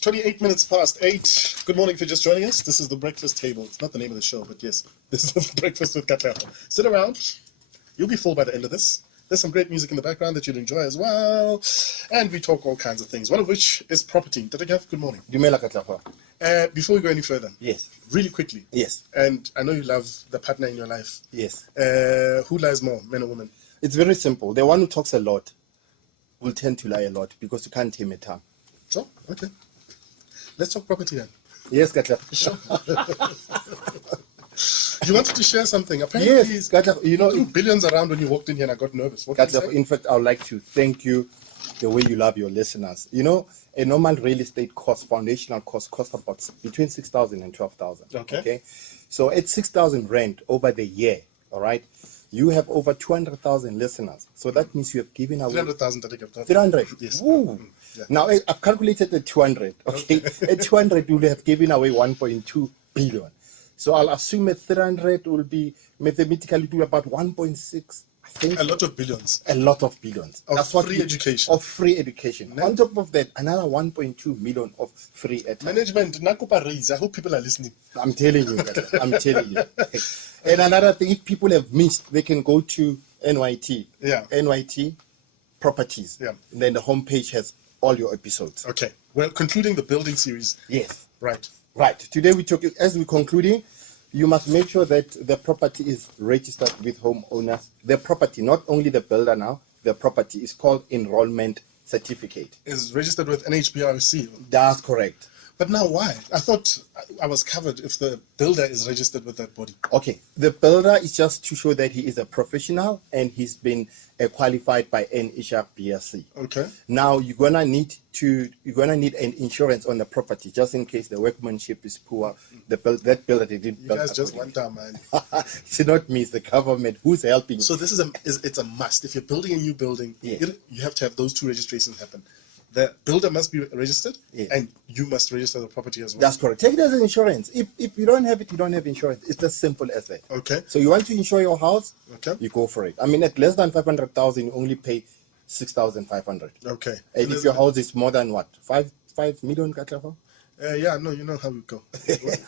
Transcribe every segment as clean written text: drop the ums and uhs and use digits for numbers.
28 minutes past 8. Good morning if you're just joining us. This is the Breakfast Table. It's not the name of the show, but yes, this is the Breakfast with Katleho. Sit around. You'll be full by the end of this. There's some great music in the background that you'll enjoy as well. And we talk all kinds of things, one of which is property. Dadagav, good morning. Dumela Katleho. Before we go any further, Yes. really quickly. Yes. And I know you love the partner in your life. Yes. Who lies more, men or women? It's very simple. The one who talks a lot will tend to lie a lot because you can't tame a tongue. Sure, okay. Let's talk property then. Yes, Katleho. Sure. You wanted to share something. Apparently, Yes, Katleho. You know, billions around when you walked in here and I got nervous. What did you Katleho, say? in fact, I would like to thank you the way you love your listeners. You know, a normal real estate cost, foundational cost about between 6,000 and 12,000. Okay. So at 6,000 rand over the year, all right, you have over 200,000 listeners. So that means you have given away 300,000 that I got. 300. Yes. Woo. Yeah. Now I've calculated at 200. Okay. At 200 you will have given away 1.2 billion. So I'll assume at 300 will be mathematically do about 1.6. I think A lot of billions. a lot of billions Of That's what free we- education. Of free education. On top of that, another 1.2 million of free education. Management, Nakupa raise. I hope people are listening. I'm telling you, guys, I'm telling you. And another thing, if people have missed, they can go to NYT. Yeah. NYT properties. Yeah. And then the homepage has all your episodes. Okay. Well, concluding the building series. Yes. Right. Right. Today we talk, as we're concluding, you must make sure that the property is registered with homeowners. The property, not only the builder now, the property is called enrollment certificate. Is registered with NHBRC. That's correct. But now why? I thought I was covered if the builder is registered with that body. Okay. The builder is just to show that he is a professional and he's been qualified by NHBRC. Okay. Now you're gonna need an insurance on the property just in case the workmanship is poor. That builder didn't You build guys just accordingly. one time, man. It's not me, it's the government who's helping. So this it's a must. If you're building a new building, Yeah. you have to have those two registrations happen. The builder must be registered, Yeah. and you must register the property as well. That's correct. Take it as an insurance. If you don't have it, you don't have insurance. It's as simple as that. Okay. So you want to insure your house, Okay. you go for it. I mean, at less than 500,000, you only pay 6,500. Okay. And if your house is more than what, 5 million, Katleho? Yeah, no, you know how we go.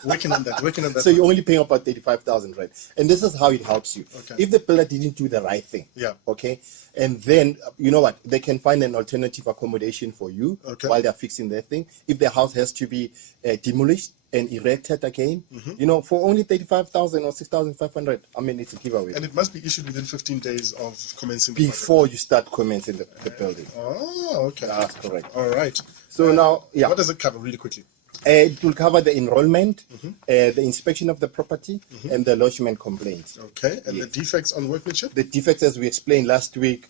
Working on that. Working on that. So you're only paying about 35,000, right? And this is how it helps you. Okay. If the builder didn't do the right thing, Yeah. okay, and then you know what, they can find an alternative accommodation for you Okay. while they're fixing their thing. If the house has to be demolished and erected again, you know, for only 35,000 or 6,500, I mean, it's a giveaway. And it must be issued within 15 days of commencing the project. Before you start commencing the building. Oh, okay. That's correct. All right. So now, yeah. What does it cover, really quickly? It will cover the enrollment, the inspection of the property, and the lodgement complaints. Okay. And the defects on workmanship? The defects, as we explained last week,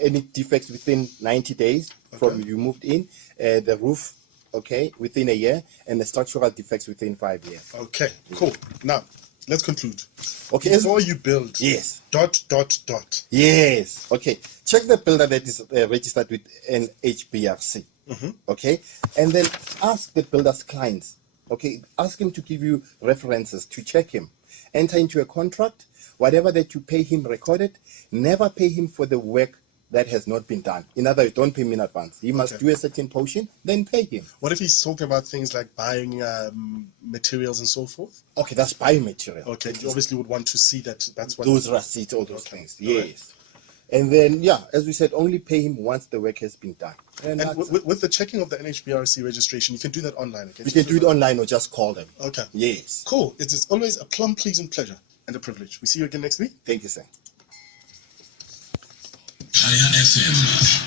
any defects within 90 days from you moved in, the roof, okay, within a year, and the structural defects within 5 years. Okay, cool. Now, let's conclude. Okay. Before you build, Yes. dot. Yes. Okay. Check the builder that is registered with NHBRC. Okay. And then ask the builder's clients. Okay. Ask him to give you references to check him. Enter into a contract. Whatever that you pay him, record it. Never pay him for the work that has not been done. In other words, don't pay him in advance. He must Okay. do a certain portion, then pay him. What if he's talking about things like buying materials and so forth? Okay, that's biomaterial. Okay, you obviously would want to see that. That's what. Those receipts, all those things. All right. Yes. And then, yeah, as we said, only pay him once the work has been done. And And that's- with the checking of the NHBRC registration, you can do that online. Okay. you can do it online or just call them. Okay. Yes. Cool. It is always a plum pleasing pleasure and a privilege. We see you again next week. Thank you, sir. Kaya FM